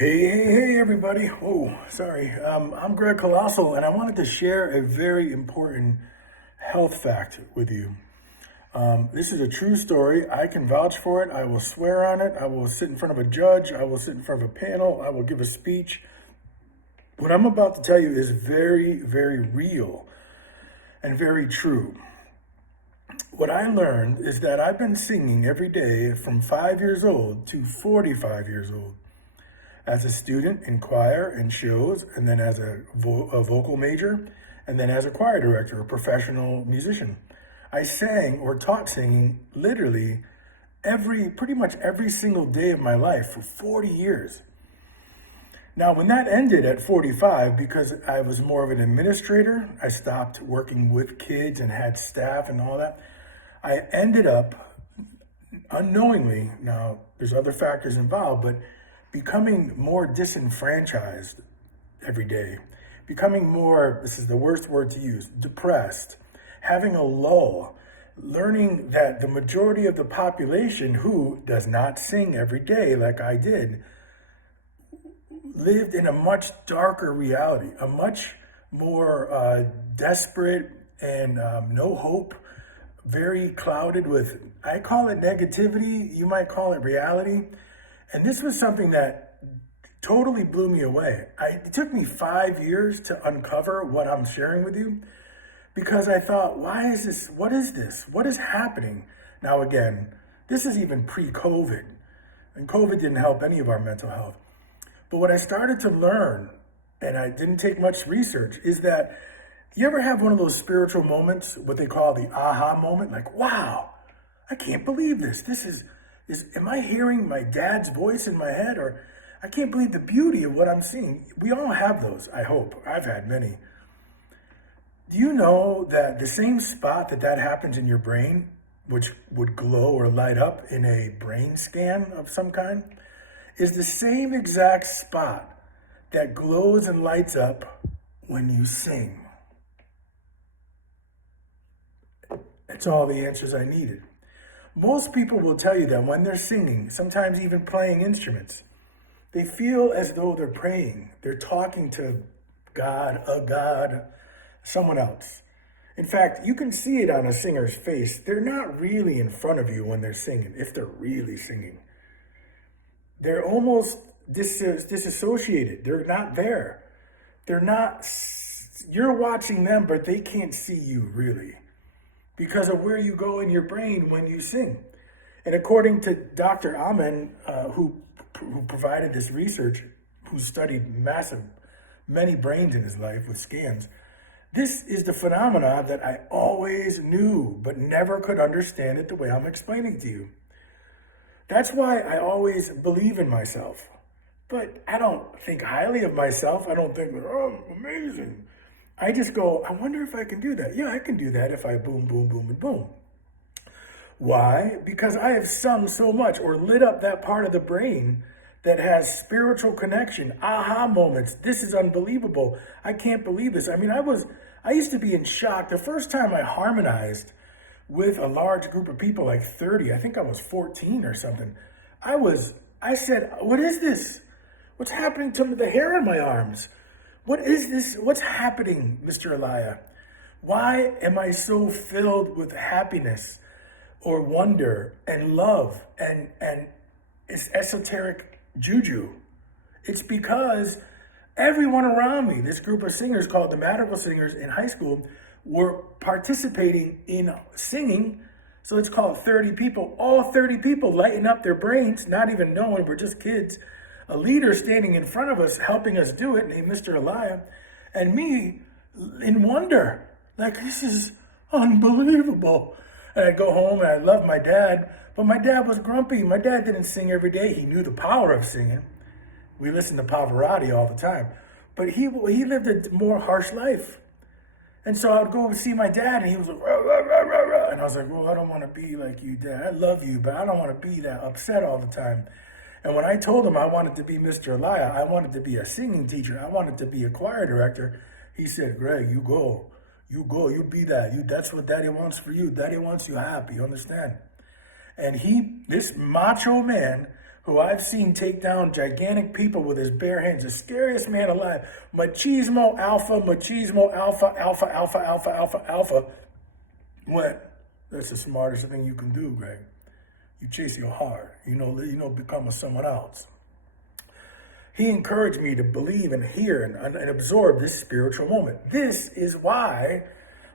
Hey, everybody. Oh, sorry. I'm Greg Colossale, and I wanted to share a very important health fact with you. This is a true story. I can vouch for it. I will swear on it. I will sit in front of a judge. I will sit in front of a panel. I will give a speech. What I'm about to tell you is very, very real and very true. What I learned is that I've been singing every day from 5 years old to 45 years old. As a student in choir and shows, and then as a vocal major, and then as a choir director, a professional musician. I sang or taught singing literally pretty much every single day of my life for 40 years. Now, when that ended at 45, because I was more of an administrator, I stopped working with kids and had staff and all that. I ended up unknowingly, now there's other factors involved, but becoming more disenfranchised every day, becoming more, this is the worst word to use, depressed, having a lull, learning that the majority of the population who does not sing every day like I did, lived in a much darker reality, a much more desperate and no hope, very clouded with, I call it negativity, you might call it reality. And this was something that totally blew me away. It took me 5 years to uncover what I'm sharing with you because I thought, why is this? What is this? What is happening? Now, again, this is even pre-COVID, and COVID didn't help any of our mental health. But what I started to learn, and I didn't take much research, is that you ever have one of those spiritual moments, what they call the aha moment? Like, wow, I can't believe this. Am I hearing my dad's voice in my head? Or I can't believe the beauty of what I'm seeing. We all have those, I hope. I've had many. Do you know that the same spot that happens in your brain, which would glow or light up in a brain scan of some kind, is the same exact spot that glows and lights up when you sing? That's all the answers I needed. Most people will tell you that when they're singing, sometimes even playing instruments, they feel as though they're praying. They're talking to God, a God, someone else. In fact, you can see it on a singer's face. They're not really in front of you when they're singing, if they're really singing. They're almost disassociated. They're not there. You're watching them, but they can't see you really, because of where you go in your brain when you sing. And according to Dr. Amen, who provided this research, who studied many brains in his life with scans, this is the phenomena that I always knew, but never could understand it the way I'm explaining to you. That's why I always believe in myself. But I don't think highly of myself. I don't think, oh, I'm amazing. I just go, I wonder if I can do that. Yeah, I can do that if I boom, boom, boom, and boom. Why? Because I have sung so much or lit up that part of the brain that has spiritual connection, aha moments. This is unbelievable. I can't believe this. I mean, I used to be in shock. The first time I harmonized with a large group of people, like 30, I think I was 14 or something. I said, what is this? What's happening to the hair on my arms? What is this? What's happening, Mr. Elia? Why am I so filled with happiness or wonder and love and esoteric juju? It's because everyone around me, this group of singers called the Madrigal Singers in high school, were participating in singing. So it's called 30 people. All 30 people lighting up their brains, not even knowing we're just kids. A leader standing in front of us, helping us do it, named Mr. Elia, and me in wonder, like, this is unbelievable. And I'd go home and I loved my dad, but my dad was grumpy. My dad didn't sing every day. He knew the power of singing. We listened to Pavarotti all the time, but he lived a more harsh life. And so I would go see my dad, and he was like, rah, rah, rah, rah, rah. And I was like, well, I don't want to be like you, Dad. I love you, but I don't want to be that upset all the time. And when I told him I wanted to be Mr. Elia, I wanted to be a singing teacher, I wanted to be a choir director, he said, Greg, you go, you be that. That's what Daddy wants for you. Daddy wants you happy, you understand? And this macho man who I've seen take down gigantic people with his bare hands, the scariest man alive. Machismo alpha, alpha, alpha, alpha, alpha, alpha. Went, that's the smartest thing you can do, Greg. You chase your heart. Become a someone else. He encouraged me to believe and hear and absorb this spiritual moment. This is why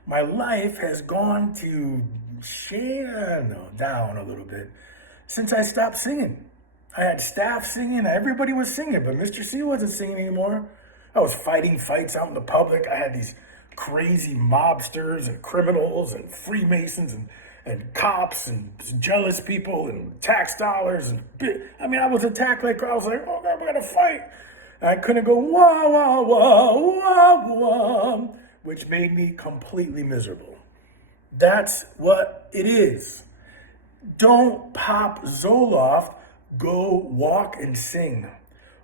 my life has gone to down a little bit since I stopped singing. I had staff singing, everybody was singing, but Mr. C wasn't singing anymore. I was fighting fights out in the public. I had these crazy mobsters and criminals and Freemasons and cops and jealous people and tax dollars. I was attacked like, I was like, oh God, we're gonna fight. And I couldn't go, wah, wah, wah, wah, wah, which made me completely miserable. That's what it is. Don't pop Zoloft. Go walk and sing.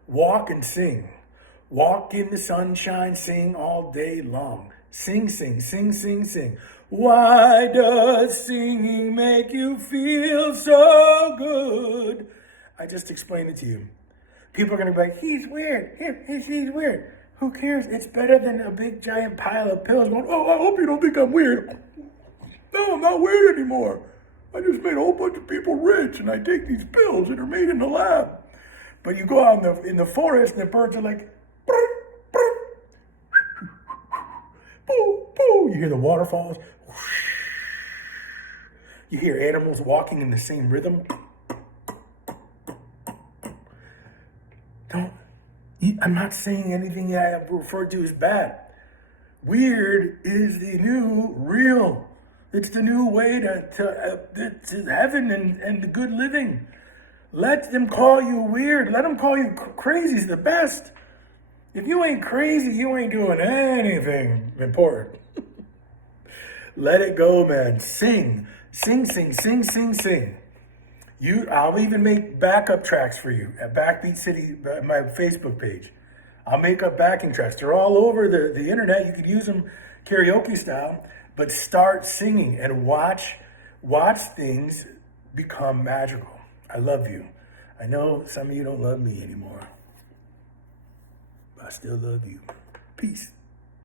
Walk and sing. Walk in the sunshine, sing all day long. Sing, sing, sing, sing, sing. Why does singing make you feel so good? I just explained it to you. People are going to be like, he's weird. He's weird. Who cares? It's better than a big giant pile of pills going, oh, I hope you don't think I'm weird. No, I'm not weird anymore. I just made a whole bunch of people rich, and I take these pills that are made in the lab. But you go out in the forest, and the birds are like, brr, brr. Boo, boo. You hear the waterfalls. You hear animals walking in the same rhythm. I'm not saying anything I have referred to as bad. Weird is the new real. It's the new way to heaven and the good living. Let them call you weird. Let them call you crazy is the best. If you ain't crazy, you ain't doing anything important. Let it go, man. Sing. Sing, sing, sing, sing, sing. I'll even make backup tracks for you at Backbeat City, my Facebook page. I'll make up backing tracks. They're all over the internet. You could use them karaoke style. But start singing and watch things become magical. I love you. I know some of you don't love me anymore, but I still love you. Peace.